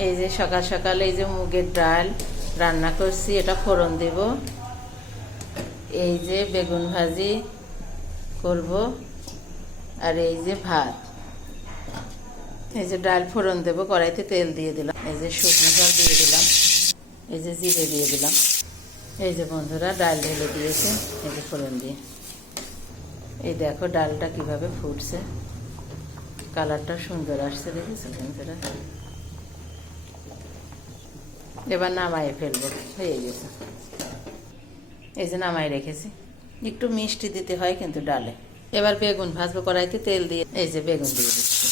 এই যে সকাল সকাল এই যে মুগের ডাল রান্না করছি, এটা ফোড়ন দেব। এই যে বেগুন ভাজি করব, আর এই যে ভাত। এই যে ডাল ফোড়ন দেব, কড়াইতে তেল দিয়ে দিলাম, এই যে শুকনো জল দিয়ে দিলাম, এই যে জিরে দিয়ে দিলাম। এই যে বন্ধুরা ডাল ঢেলে দিয়েছে এই যে ফোড়ন দিয়ে। এই দেখো ডালটা কিভাবে ফুটছে, কালারটা সুন্দর আসছে, দেখেছো বন্ধুরা। এবার নামাই ফেলবো, হয়ে গেছে। এই যে নামাই রেখেছি, একটু মিষ্টি দিতে হয় কিন্তু ডালে। এবার বেগুন ভাজবো, কড়াইতে তেল দিয়ে এই যে বেগুন দিয়ে দিচ্ছি।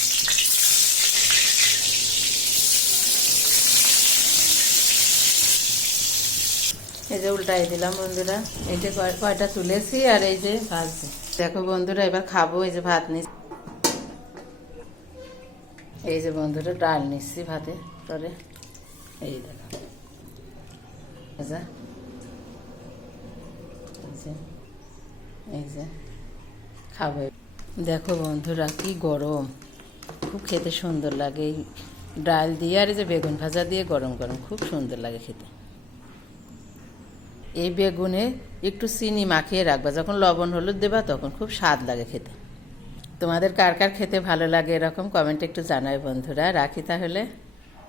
এই যে উল্টাই দিলাম বন্ধুরা। এই যে কয়টা তুলেছি আর এই যে ভাজছি। দেখো বন্ধুরা এবার খাবো। এই যে ভাত নিচ্ছি, এই যে বন্ধুরা ডাল নিচ্ছি ভাতে করে। এই দেখো এই যে খাবো। দেখো বন্ধুরা কি গরম, খুব খেতে সুন্দর লাগে এই ডাল দিয়ে আর এই যে বেগুন ভাজা দিয়ে গরম গরম খুব সুন্দর লাগে খেতে। এই বেগুনে একটু চিনি মাখিয়ে রাখবা, যখন লবণ হলুদ দেবা তখন খুব স্বাদ লাগে খেতে। তোমাদের কার কার খেতে ভালো লাগে এরকম কমেন্টে একটু জানাই বন্ধুরা। রাখি তাহলে।